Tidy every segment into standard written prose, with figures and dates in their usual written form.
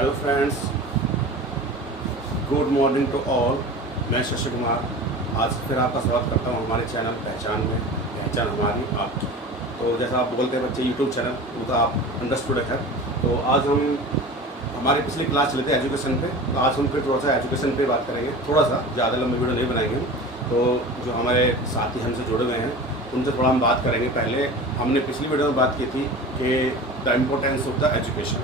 Hello friends, good morning to all. मैं शशि कुमार आज फिर आपका स्वागत करता हूँ हमारे चैनल पहचान में। पहचान हमारी आपकी। तो जैसा आप बोलते हैं बच्चे यूट्यूब चैनल, वो तो आप अंडरस्टूड है। तो आज हम हमारी पिछली क्लास चले थे एजुकेशन पे, तो आज हम फिर थोड़ा सा एजुकेशन पे बात करेंगे। थोड़ा सा ज़्यादा लंबी वीडियो नहीं बनाएंगे। तो जो हमारे साथी हमसे जुड़े हुए हैं उनसे थोड़ा हम बात करेंगे। पहले हमने पिछली वीडियो में बात की थी कि the importance of the education.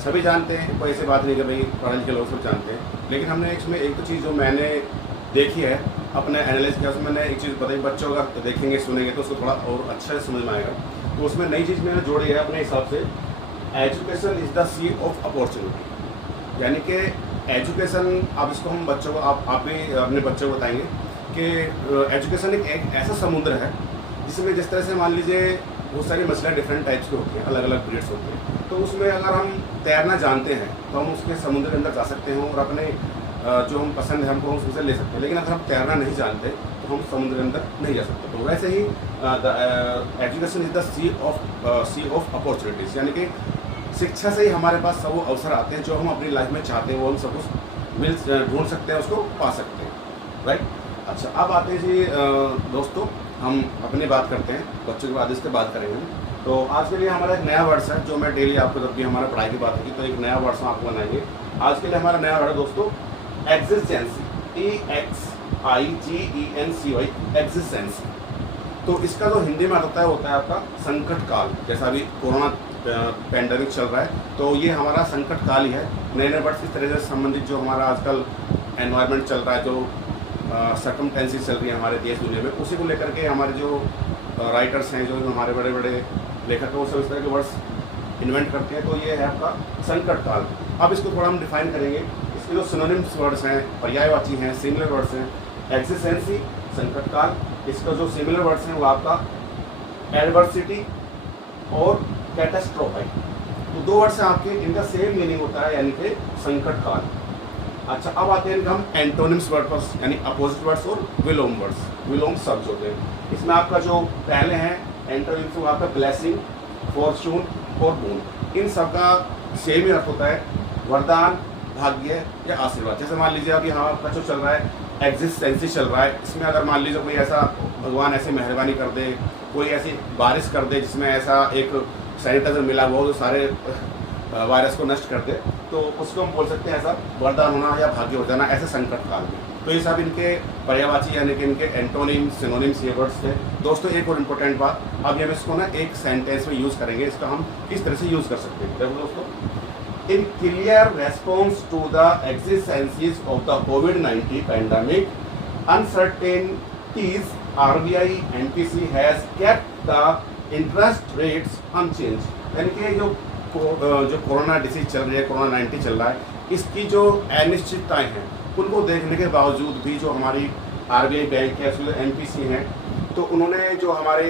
सभी जानते हैं, कोई ऐसी बात नहीं कि भाई पढ़े लिखे लोग सब जानते हैं, लेकिन हमने इसमें एक तो चीज़ जो मैंने देखी है, अपने एनालिस किया, उसमें मैंने एक चीज़ बताई। बच्चों का देखेंगे सुनेंगे तो उसको थोड़ा और अच्छा से समझ में आएगा। तो उसमें नई चीज़ मैंने जोड़ी है अपने हिसाब से, education is the sea of opportunity. यानी कि एजुकेशन, अब इसको हम बच्चों को आप भी अपने बच्चों को बताएंगे कि एजुकेशन एक ऐसा समुद्र है जिसमें जिस तरह से मान लीजिए बहुत सारी मछलियाँ डिफरेंट टाइप्स की होती हैं, अलग अलग ब्रीड्स होते हैं। तो उसमें अगर हम तैरना जानते हैं तो हम उसके समुद्र के अंदर जा सकते हैं और अपने जो हम पसंद है हमको हम उससे ले सकते हैं। लेकिन अगर हम तैरना नहीं जानते तो हम समुद्र के अंदर नहीं जा सकते। तो वैसे ही education is the sea of opportunities. यानी कि शिक्षा से ही हमारे पास सब वो अवसर आते हैं जो हम अपनी लाइफ में चाहते हैं, वो हम सब कुछ ढूंढ सकते हैं, उसको पा सकते हैं। राइट। अच्छा, अब आते हैं जी दोस्तों, हम अपनी बात करते हैं, बच्चों की बात इस पर बात करेंगे। तो आज के लिए हमारा एक नया वर्ड्स है जो मैं डेली आपको, जब भी हमारा पढ़ाई की बात होगी तो एक नया वर्ड्स हम आपको बनाएंगे। आज के लिए हमारा नया वर्ड है दोस्तों एक्जिस्टेंसी। EXIGENCY, एक्जिस्टेंसी। तो इसका जो हिंदी में होता है आपका संकट काल। जैसा अभी कोरोना पैंडेमिक चल रहा है तो ये हमारा संकट काल ही है। नए नए वर्ड्स इस तरह से संबंधित जो हमारा आजकल एनवायरनमेंट चल रहा है, जो सर्कमटेंसेस चल रही है हमारे देश दुनिया में, उसी को लेकर के हमारे जो राइटर्स हैं, जो हमारे बड़े बड़े लेखक हैं, वो सब इस तरह के वर्ड्स इन्वेंट करते हैं। तो ये है आपका संकट काल। अब इसको थोड़ा हम डिफाइन करेंगे। इसके जो सिनोनिम्स वर्ड्स हैं, पर्यायवाची हैं, सिमिलर वर्ड्स हैं, एक्जिस्टेंसी, संकट काल। इसका जो सिमिलर वर्ड्स हैं वो आपका एडवर्सिटी और कैटास्ट्रोफाई। तो दो वर्ड्स हैं आपके, इनका सेम मीनिंग होता है, यानी कि संकट काल। अच्छा, अब आते हैं हम एंटोनिम्स वर्ड पर, यानी अपोजिट वर्ड्स और विलोम वर्ड्स, विलोम शब्द होते हैं। इसमें आपका जो पहले हैं एंटोनिम्स, वो आपका ब्लेसिंग, फॉर्चून और बोन। इन सब का सेम ही अर्थ होता है, वरदान, भाग्य या आशीर्वाद। जैसे मान लीजिए अभी हाँ आपका जो चल रहा है एग्जिस्टेंसी चल रहा है, इसमें अगर मान लीजिए कोई ऐसा भगवान ऐसी मेहरबानी कर दे, कोई ऐसी बारिश कर दे जिसमें ऐसा एक सैनिटाइजर मिला हुआ जो सारे वायरस को नष्ट कर दे, तो उसको हम बोल सकते हैं ऐसा वरदान होना या भाग्य हो जाना, ऐसे संकट काल में। तो ये सब इनके पर्यायवाची यानी कि इनके एंटोनिम्स, सिनोनिम्स, ये वर्ड्स थे दोस्तों। एक और इम्पोर्टेंट बात, अब हम इसको ना एक सेंटेंस में यूज़ करेंगे। इसका हम किस तरह से यूज़ कर सकते हैं देखो दोस्तों। In clear response to the exigencies of the कोविड-19 pandemic, uncertainties, RBI MPC has kept the interest rates unchange. यानी कि जो कोरोना डिसीज चल रही है, कोरोना 19 चल रहा है, इसकी जो अनिश्चितताएं हैं उनको देखने के बावजूद भी जो हमारी RBI बैंक है, MPC हैं, तो उन्होंने जो हमारे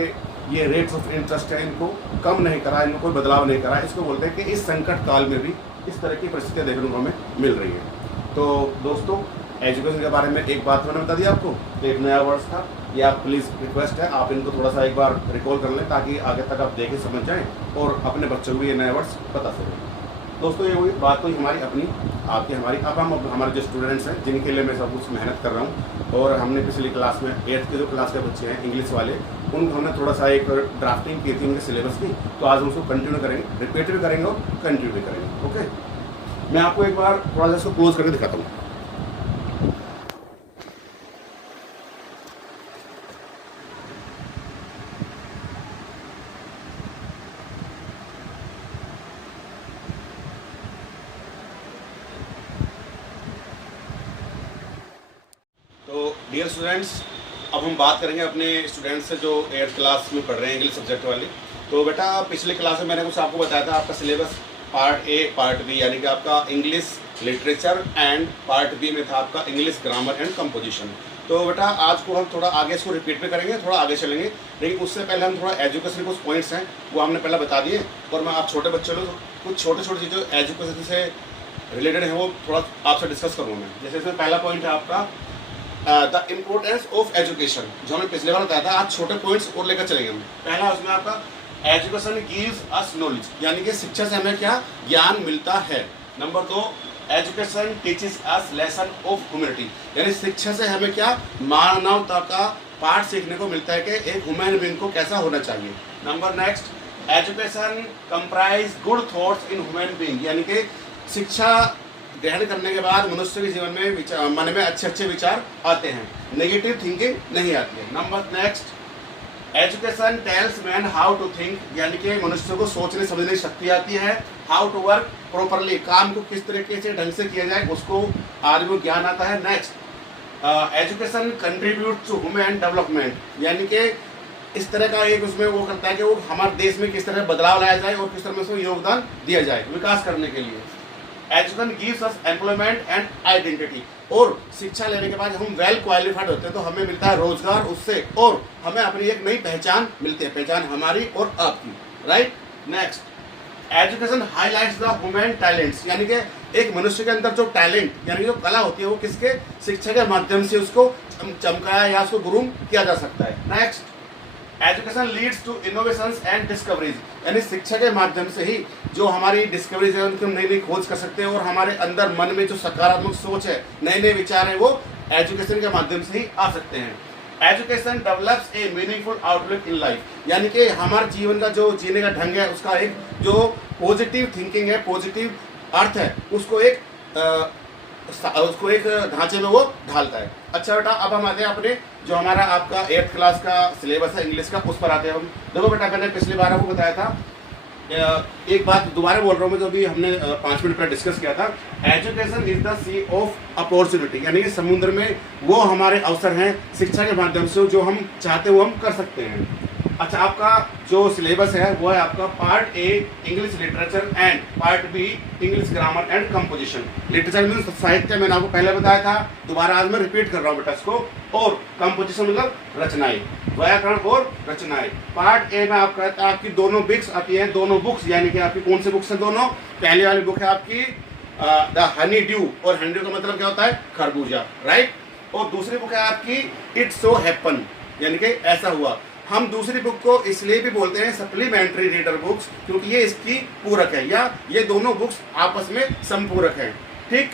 ये रेट्स ऑफ इंटरेस्ट है इनको कम नहीं करा, इनको कोई बदलाव नहीं करा। इसको बोलते हैं कि इस संकट काल में भी इस तरह की परिस्थितियाँ देखने को हमें मिल रही है। तो दोस्तों एजुकेशन के बारे में एक बात मैंने बता दी आपको, एक नया वर्ड्स था। ये आप प्लीज़ रिक्वेस्ट है आप इनको थोड़ा सा एक बार रिकॉल कर लें ताकि आगे तक आप देखें, समझ जाएं और अपने बच्चों को भी ये नए वर्ड्स बता सकें। दोस्तों ये हुई बात तो हमारी अपनी, आपकी हमारी। अब हम हमारे जो स्टूडेंट्स हैं जिनके लिए मैं सब कुछ मेहनत कर रहा हूँ, और हमने पिछली क्लास में 8th के जो क्लास के बच्चे हैं इंग्लिश वाले, उनको हमने थोड़ा सा एक ड्राफ्टिंग की थी उनके सिलेबस की। तो आज हम उसको कंटिन्यू करेंगे, रिपीट भी करेंगे और कंटिन्यू भी करेंगे। ओके, मैं आपको एक बार थोड़ा सा इसको क्लोज करके दिखाता हूँ। तो डियर स्टूडेंट्स, अब हम बात करेंगे अपने स्टूडेंट्स से जो 8th क्लास में पढ़ रहे हैं इंग्लिश सब्जेक्ट वाले। तो बेटा पिछले क्लास में मैंने कुछ आपको बताया था, आपका syllabus part A part B, यानी कि आपका English literature, and part B में था आपका इंग्लिश ग्रामर एंड कंपोजिशन। तो बेटा आज को हम थोड़ा आगे इसको रिपीट भी करेंगे, थोड़ा आगे चलेंगे, लेकिन उससे पहले हम थोड़ा एजुकेशन कुछ पॉइंट्स हैं वो हमने पहले बता दिए। और मैं आप छोटे बच्चों को कुछ छोटे छोटे चीज़ें एजुकेशन से रिलेटेड हैं वो थोड़ा आपसे डिस्कस करूँगा मैं। जैसे इसमें पहला पॉइंट है आपका द इम्पोर्टेंस ऑफ एजुकेशन, जो हमें पिछले बार बताया था। आज छोटे पॉइंट्स और लेकर चलेंगे हम। पहला उसमें आपका एजुकेशन गिव्स अस नॉलेज, यानी कि शिक्षा से हमें क्या ज्ञान मिलता है। Number 2, education teaches us lesson of humanity, यानी शिक्षा से हमें क्या, मानवता का पाठ सीखने को मिलता है कि एक ह्यूमन बीइंग को कैसा होना चाहिए। Number next, education comprise good thoughts in human being, यानी कि शिक्षा ग्रहण करने के बाद मनुष्य के जीवन में मन में अच्छे अच्छे विचार आते हैं, नेगेटिव थिंकिंग नहीं आती है। Number next, education tells man how to think, यानी कि मनुष्य को सोचने समझने की शक्ति आती है। हाउ टू वर्क प्रॉपरली, काम को किस तरीके से ढंग से किया जाए उसको आदमी को ज्ञान आता है। Next, education contribute to human development, यानी कि इस तरह का एक उसमें वो करता है कि वो हमारे देश में किस तरह बदलाव लाया जाए और किस तरह उसमें योगदान दिया जाए विकास करने के लिए। Education gives us employment and identity, और शिक्षा लेने के बाद हम वेल क्वालिफाइड होते हैं तो हमें मिलता है रोजगार उससे, और हमें अपनी एक नई पहचान मिलती है, पहचान हमारी और आपकी, right. Next, education highlights the human talents, यानी कि एक मनुष्य के अंदर जो टैलेंट यानी जो कला होती है वो किसके, शिक्षा के माध्यम से उसको चमकाया या उसको ग्रूम किया जा सकता है। Next, education leads to innovations and discoveries, यानी शिक्षा के माध्यम से ही जो हमारी डिस्कवरीज है उनकी नई नई खोज कर सकते हैं, और हमारे अंदर मन में जो सकारात्मक सोच है, नए नए विचार है, वो एजुकेशन के माध्यम से ही आ सकते हैं। Education develops A meaningful outlook in life, यानी कि हमारे जीवन का जो जीने का ढंग है उसका एक जो पॉजिटिव थिंकिंग है, पॉजिटिव अर्थ है, उसको एक ढांचे में वो ढालता है। अच्छा बेटा, अब हम आते हैं अपने जो हमारा आपका 8th क्लास का सिलेबस है इंग्लिश का, उस पर आते हैं हम। देखो बेटा, मैंने पिछली बार आपको बताया था, एक बात दोबारा बोल रहा हूँ मैं, जो अभी हमने 5 मिनट पहले डिस्कस किया था। Education is the sea of opportunity, यानी कि समुद्र में वो हमारे अवसर हैं शिक्षा के माध्यम से जो हम चाहते हैं वो हम कर सकते हैं। अच्छा, आपका जो सिलेबस है वो है आपका part A English literature and part B English grammar and composition. Literature means साहित्य, मैंने आपको पहले बताया था, दोबारा आज मैं रिपीट कर रहा हूँ बेटा इसको। और कंपोजिशन मतलब रचनाएं, व्याकरण और रचनाएं। पार्ट ए में आपका आपकी दोनों बुक्स आती हैं, दोनों बुक्स, यानी कि आपकी कौन सी बुक्स है दोनों। पहली वाली बुक है आपकी द हनी ड्यू, और हनी ड्यू का मतलब क्या होता है, खरबूजा, राइट। और दूसरी बुक है आपकी इट सो हैपन, यानी कि ऐसा हुआ। हम दूसरी बुक को इसलिए भी बोलते हैं सप्लीमेंट्री रीडर बुक्स, क्योंकि ये इसकी पूरक है, या ये दोनों बुक्स आपस में संपूरक हैं। ठीक,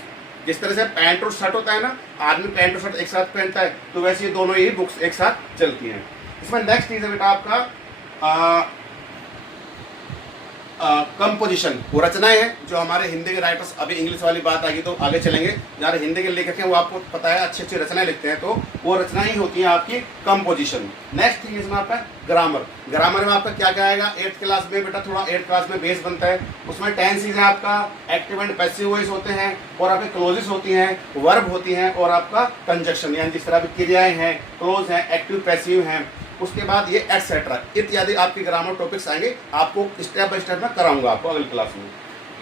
जिस तरह से पैंट और शर्ट होता है ना, आदमी पैंट और शर्ट एक साथ पहनता है, तो वैसे ये दोनों ही बुक्स एक साथ चलती हैं। इसमें नेक्स्ट चीज है बेटा आपका कंपोजिशन, वो रचनाएं हैं जो हमारे हिंदी के राइटर्स, अभी इंग्लिश वाली बात आएगी तो आगे चलेंगे, जहाँ हिंदी के लेखक हैं वो आपको पता है अच्छी अच्छी रचनाएं लिखते हैं, तो वो रचनाएं ही होती हैं आपकी कंपोजिशन। नेक्स्ट थिंग इसमें आपका ग्रामर। ग्रामर में आपका क्या क्या आएगा 8th क्लास में बेटा, थोड़ा 8th क्लास में बेस बनता है, उसमें टेंसेस है आपका, एक्टिव एंड पैसिव वॉइस होते हैं, और आपके क्लोजेस होती हैं, वर्ब होती हैं, और आपका कंजक्शन, यानी जिस तरह की क्रियाएं हैं, क्लोज हैं, एक्टिव पैसिव हैं, उसके बाद ये एटसेट्रा इत्यादि आपके ग्रामर टॉपिक्स आएंगे, आपको स्टेप बाय स्टेप में कराऊंगा आपको अगली क्लास में।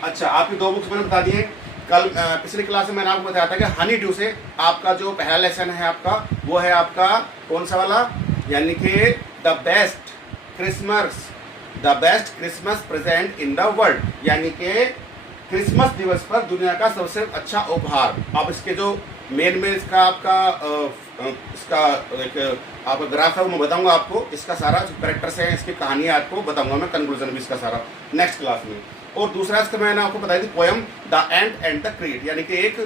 अच्छा, आपकी 2 बुक्स मैंने बता दी हैं। कल पिछली क्लास में मैंने आपको बताया था कि हनी ड्यू से आपका जो पहला लेसन है आपका, वो है आपका कौन सा वाला, यानी कि the best Christmas present in the world, यानी कि क्रिसमस दिवस पर दुनिया का सबसे अच्छा उपहार। अब इसके जो मेन इसका आपका इसका एक आपका ग्राफ है वो मैं बताऊंगा आपको, इसका सारा जो कैरेक्टर्स है, इसकी कहानी आपको बताऊंगा मैं, कंक्लूजन भी इसका सारा नेक्स्ट क्लास में। और दूसरा इसका मैंने आपको बताई थी poem the ant and the creed, यानी कि एक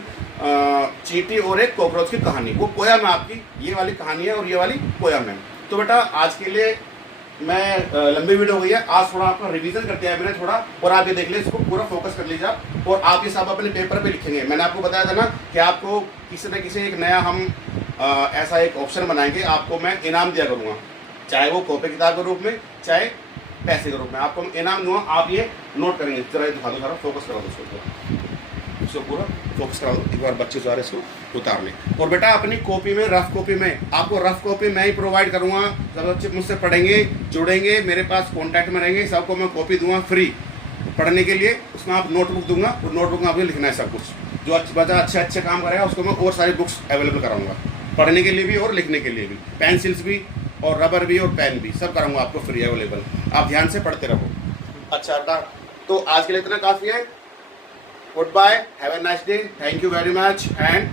चींटी और एक कॉकरोच की कहानी, वो पोयम है आपकी, ये वाली कहानी है और ये वाली पोयम है। तो बेटा आज के लिए मैं लंबी वीडियो हो गई है, आज थोड़ा आपका रिवीजन कर दिया है मैंने थोड़ा, और आप ये देख लीजिए, इसको पूरा फोकस कर लीजिए आप, और आप ये सब अपने पेपर पे लिखेंगे। मैंने आपको बताया था ना कि आपको किसी न किसी एक नया हम ऐसा एक ऑप्शन बनाएंगे, आपको मैं इनाम दिया करूँगा, चाहे वो कॉपी किताब के रूप में, चाहे पैसे के रूप में, आपको इनाम दूंगा, आप ये नोट करेंगे। जरा दिखा दो, सारा फोकस करा दो इसको पूरा फोकस करा दो एक बार, बच्चे सारे इसको उतार लें। और बेटा अपनी कॉपी में, रफ कॉपी में, आपको रफ कॉपी मैं ही प्रोवाइड करूँगा, सब बच्चे मुझसे पढ़ेंगे, जुड़ेंगे, मेरे पास कॉन्टैक्ट में रहेंगे, सबको मैं कॉपी दूंगा फ्री पढ़ने के लिए। उसमें आप नोटबुक दूंगा, और नोटबुक में आपको लिखना है सब कुछ, जो बच्चा अच्छे काम करेगा उसको मैं और सारी बुक्स अवेलेबल कराऊंगा, पढ़ने के लिए भी और लिखने के लिए भी, पेंसिल्स भी और रबर भी और पेन भी, सब कराऊंगा आपको फ्री अवेलेबल, आप ध्यान से पढ़ते रहो। अच्छा बेटा, तो आज के लिए इतना काफ़ी है। Good bye, have a nice day, thank you very much and